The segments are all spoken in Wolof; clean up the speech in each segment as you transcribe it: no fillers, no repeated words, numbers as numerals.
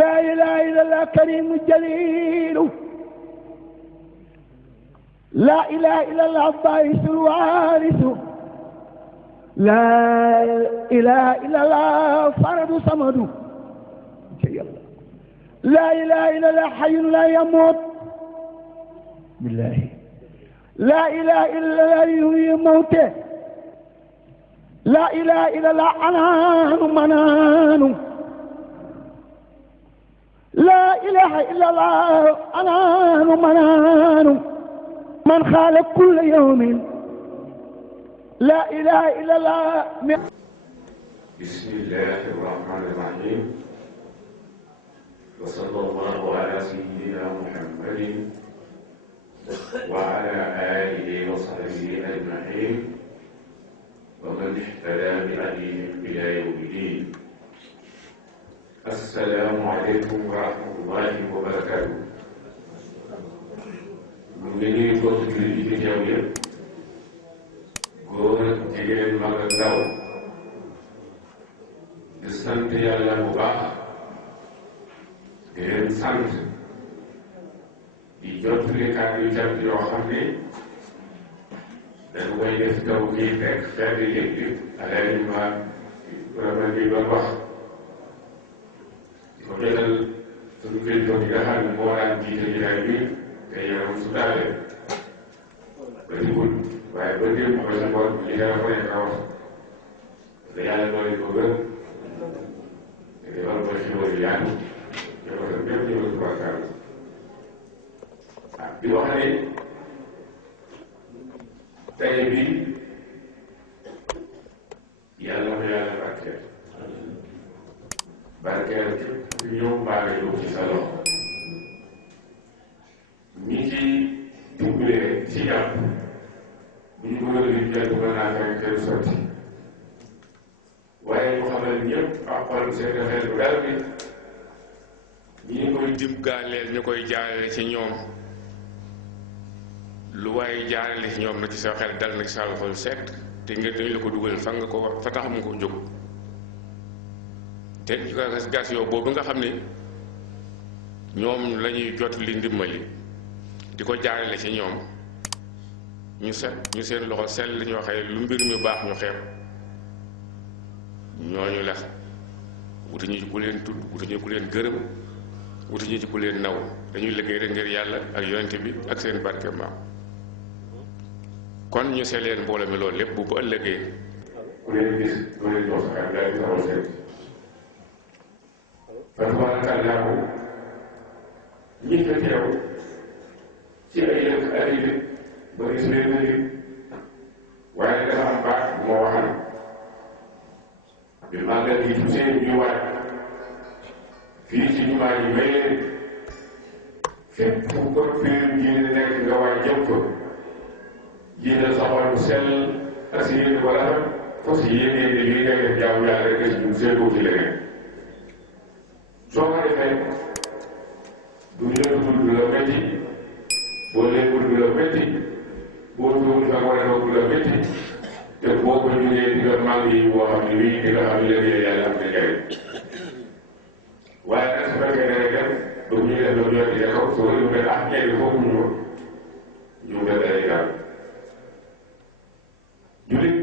لا إله إلا الله كريم جليل لا إله إلا الله الباعث الوارث لا إله إلا الله فرد صمد لا إله إلا الله حي لا يموت بالله لا إله إلا الله يحيي موته لا إله إلا الله أنان منان لا إله إلا الله أنان منان من خالق كل يوم لا إله إلا الله. بسم الله الرحمن الرحيم وصلى الله على سيدنا محمد وعلى آله وصحبه أجمعين ومن اهتدى بهديهم إلى يوم الدين. السلام عليكم ورحمة الله وبركاته. ñu ngi nuyu mbokki jullit yi fi teew yëpp góor ak jigéen mag ak ndaw di sant yàlla bu baax di leen sant di jottali kàddu yu cant yoo xam ne dañ koy def taw kii fekk fedd yëpp Alaaji Ma vraiment bi doon wax di ko jotal suñu kilifa bi nga xam ne moo daan jiite jotaay bi te yaram su taalee ba digul waaye ba démb ba sa bopp li nga fa nekk a wax te yàlla doole ko gën te loolu mooy xéwal yu yaatu ñëwatal ñëpp ñëwal ko bàkkaar di wax ne tey bi yàlla na yàlla barkeel képp ñëw mbaa nga ñëw ci sa loxo ñi ci dimbalee ci jàpp bu ñu bëgg a lim jël bëgg naa fekk kenn sotti waaye ñu xamal ñëpp ak xol seen xel bu dal bi ñi koy dimbaleel ñu koy jaarale ci ñoom lu waaye jaarale ci ñoom na ci sa xel dal na ci sa xol set te nga dañ la ko dugal fa nga ko fa tax mu ko jóg te gas yow boobu nga xam ne ñoom la ñuy jot li ndimbali di ko jaarale ci ñoom ñu set ñu seen loxo sell la ñu waxee lu mbir mi baax ñu xeeb ñooñu la wutuñu ci ku leen tudd wutuñu ku leen gërëm wutuñu ci ku leen naw dañuy liggéey rek ngir yàlla ak yonent bi ak seen barke maam kon ñu see leen mbooloo mi loolu lépp bu ëllëgee ku leen gis ku leen jox sa xel daal di taxaw seet tabaarakallaahu ñi fa teew ci ay lëkk arrivé ba gis leen na lim waaye dafa am baat moo waxal bi màggal gi tu seen ñu waaj fii ci jumaa yi may leen fépp fu ko péer diine nekk nga waaj jëm fa jiital sa xol bu sell ak si yéene ko rafet foo si yéenee ne lii ngay def jaamu yàlla rek nga si ñu seetoo ci leneen soo ko defee du yëngu du la métti boo lekkul du la métti boo tuur fa war a doog du la métti te boo ko jógee di nga màgg yi boo xam ne wii di nga xam ne léegi yàlla am na njëriñ waaye nag su fekkee da ngay dem ba ñu def la jot di kaw soo leen mel ah ñebe foofu ñu mel ay daal julit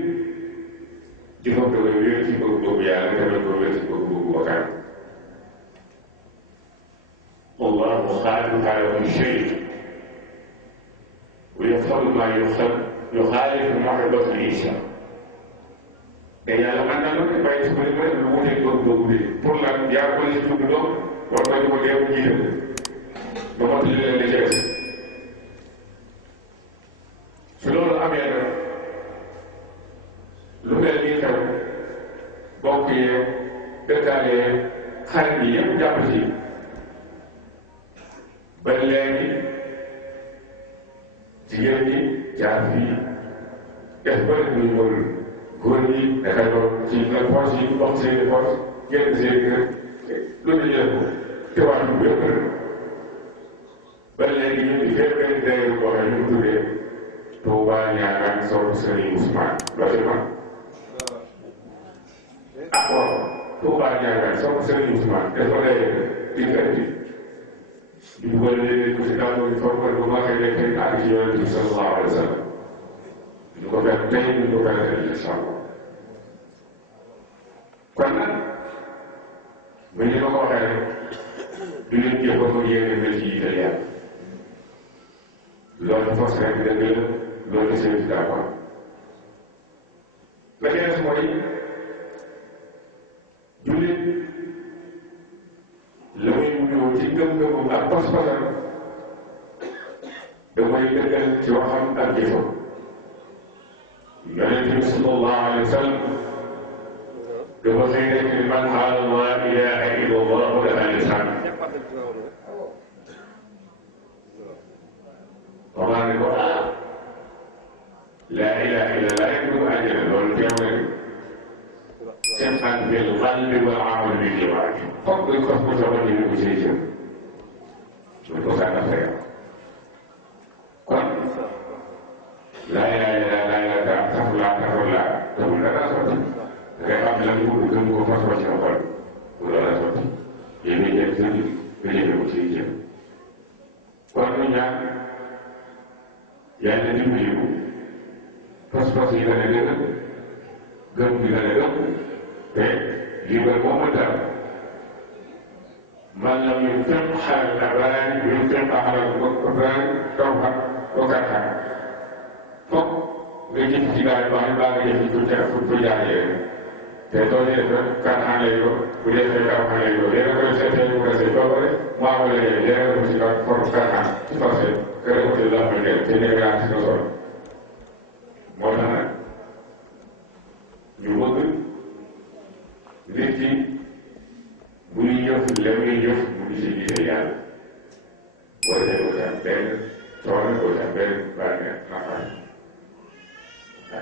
jëfam da koy wér ci bëgg-bëggu yàlla nga defal ko wér ci bëgg-bëggu bakkan والله خالق على كل شيء ويفعل ما يخالف محبة الإنسان. te yàlla mën na la ko bàyyi su ko defee lu wuteeg bëgg-bëgg bi pour lan yaa ko si dugg doom war nga ko dee mu jiital ba mot li leen di jëlee su loolu amee nag lu mel ni xew bokk yee dëkkaale yee xarit yi yëpp jàpp ci ba léegi jigéen ñi jaar fii def ba rek luñ warul góor ñi dafa doon ci la force yi wax seeni force génn seeni kër lu ñu def ko te wax lu wér ba léegi ñu ngi fekk benn daayira boo xam ne ñu ko tuddee Touba Niakhane Sow Serigne Ousmane loo ci man ah waaw Touba Niakhane Sow Serigne Ousmane def ko daayira di nga indi di dugal léegi ci gàllankoor yi foog ko ma xëy na tey àgg ci yonent bi sallallahu alayhi wa sallam ñu ko fekk tey ñu ko fekk tey incha allah kon nag ba ñu ma ko waxee rek du leen jëf ba ko yéene mel ci yitte yàlla loolu force rek dëgg la loolu de seen d'accord la ca des mooy jullit la muy ñëw ci ngëm-ngëmam ak pas-pasam da koy dëggal ci waxam ak jëfam yonent bi sallallahu alayhi wa sallam dafa xëy rek ni man qaala laa ilaaha illa allah dafa lisaan waxaa ne ko laa ilaaha illa allah rek du àjjana loolu teew na سمعا بالقلب والعمل بالجوارح فوق الكفر تغني المسيجر والكفر خير قل لا اله الا لا اله تغفر لا تغفر لا تقول لا صوت غير لم يكن كم كفر وشر ولا لا صوت يمين يكتب بين المسيجر قل من يعني تبيو فاصبر الى ذلك gëm bi nga ne gëm te lii ba moo ma dara man lam yunfiq ala al-abrari yunfiq ala al-abrari tawban wa karhan foog nga jëf ci gaay baax baa nga jëf ci fu jaaree te doo dee def karhan lay doon bu dee fee karhan lay doon léegi koy seetee mu rase ba pare mu amal léegi léegi ko ci for karhan ci forcé kër ko ci la ma leen te nekk yaa ci sol moo tax nag ñu bëgg nit ki bu ñuy jëf la muy jëf mu ngi si gisee yàlla boo defee ko am benn coono ko am benn bànneex naqar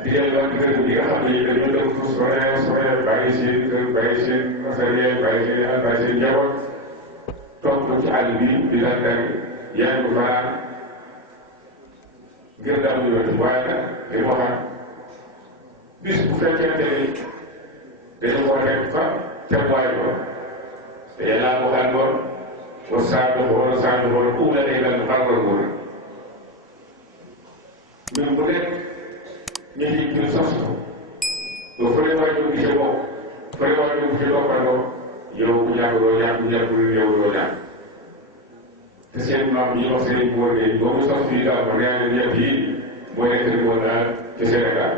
digal waa kër gi nga xam ne dañoo def fu sore bàyyi seen kër bàyyi seen matériel bàyyi seen yàlla bàyyi seen njaboot toog ci àll bi di la dem yaa ngi ko fanaan ngir daal ñu wetu waaye nag li ma xam bis bu fekkente ni dañu ko teg fa te waay ko te yàlla ko xam ko wa saabiquuna ulaa'ika al-muqarrabuun ñun bu nekk ñu ngi jël sos ko ba fële waay ñu gisee bopp fële waay ñu gisee boppandoo yow bu ñàkk doo ñàkk bu ñàkk yow doo ñàkk te seen maam yi wax seen góor yi ba mu sos fii daal ma nee na ñett yi mooy nekk ni woon naa ci Sénégal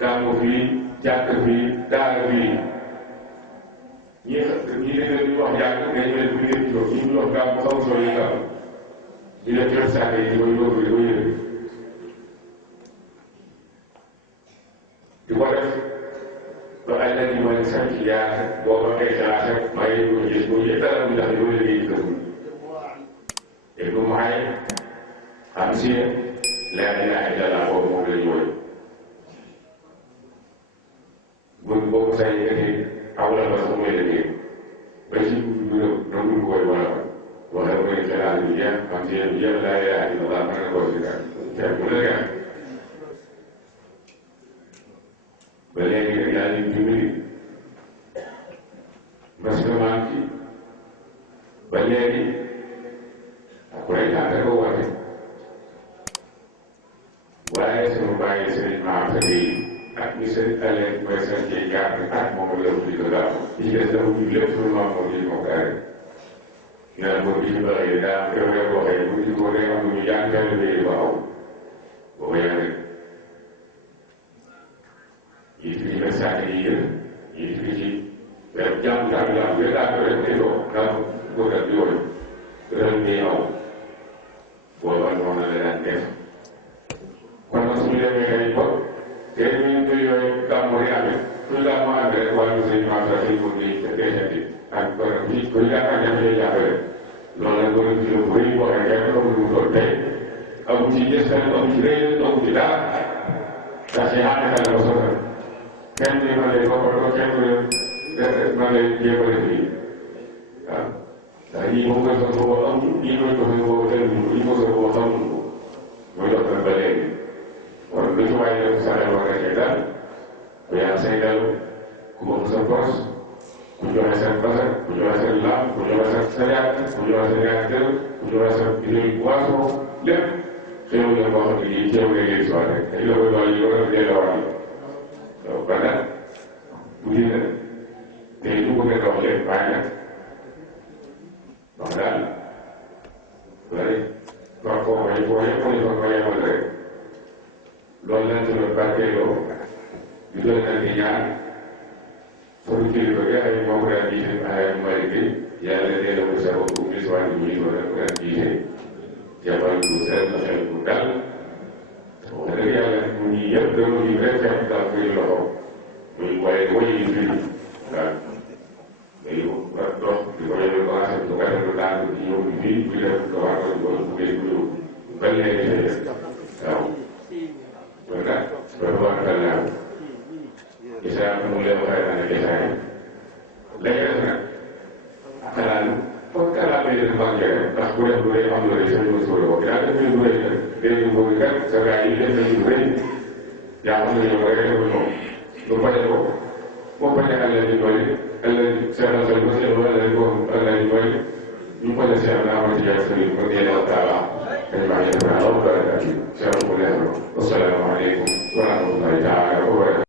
gàmmu fii jàkk fii daara fii ñi dégg ñu wax jàkk mais ñu leen bu ngeen jóg ñi ñu wax gàmmu xaw soo yi gàmmu di leen jox sàkk yi di ko yóbbu di ko yëg di ko def ba ay la ñu mën sant yaata booba ay xalaat rek maa ngi ko gis bu yëg dara bu ndax di ko liggéey kër te du maay xam si la ilaha illallah boobu moom la ñu woy buñ boobu say yëkkati awla ba sax muy liggéey ba ci dugg koy wala wala koy xalaat bi jeex xam si yéen jeex la ilaha illallah mën na koo si daal te bu la neex ba léegi nag yaa ngi dimbali mastement ci ba léegi ku ne ñaata ko woote waaye sama bàyyi sëriñ maam sa bii ak ñi sëriñ Alain mooy seen kii jaar ak moom la ko di ko gaaw ci des dafa ñu lépp lu maam moom di moo gaare ñu naan boo di ci bëri daa am yow rek waxee bu di ko dee am ñu jàngal bi ba aw boobu yaa ngi yi fi ci message yi yëpp yi fi ci jàmm daal yaa ngi daa ko rek day doon daa ko def yooyu ren bi aw booba noonu la daan def kon nag suñu demee rek ba te ñu ngi yooyu gàmmu yi amee suñu gàmmu amee rek wàllu seen maasra yi pour di defati ak barab yi ko yaakaar ñam cee jàppale loolu la doon ci lu bëri boo xam ne kenn xamul lu mu doon tey amu ci gis tamit amu ci rëy amu ci dara ndax ci ànd la ko soxla kenn ni man lay boppatoo kenn man lay jéemale fii waaw ndax ñii moom koy soxla boo amul ñii koy soxla boo tënk ñii ko soxla boo xamul ko mooy dox na ba léegi kon lu ci waaye def saa war a daal ku yaa say dal ku bëgg sa boros ku joxe sa basal ku joxe sa lam ku joxe sa yaat ku joxe sa gàncax ku joxe sa bidon boisson lépp xéw la boo xam ne lii xéw la léegi soo rek dañ la koy doon yi war a delloowaat donc ba nag bu dee nag tey lu bëgg a dox lépp waaye nag wax daal bari wax koo koy foo yëpp ko defoon ba yemal rek loolu lañ doon barkeeloo di doon nag di ñaan sunu kilifa gi ay moo ko daan jiite ay mbay bi yàlla dee la ko sa bopp bu gis wàllu bu ñu ko daan jiite jàppal bu sell xel bu dal wax dëgg yàlla ñun ñii yëpp dañoo ñu rek fekk daal ko ñu loxo muy waaye wayi yi fii waaw day dox di ko yore commencé di ko def daal di ñëw fii di def ko war ko bu dee bu ñëw ba léegi waaw kon nag dafa war a laaw isaa mu leen waxee naa ne isaa yi léegi def nag xanaa foog xanaa may def mag rek ndax bu def lu rëy am lu rëy sa ñu sóore ko yaa def lu rëy nag léegi boobu kat sa gars yi def nañu rëy yaa xam ne ñoom rek deful moom lu bañ ko boo bañee àll di doy àll seetal sa ko seen wala di ko àll di doy ñu bañ a seet naa ma ci jaay sa biir ko dee la taala dañ maa ngi def naa loolu barakaati seetal ko leer wasalaamaaleykum wa rahmatullahi taala wa barakatuh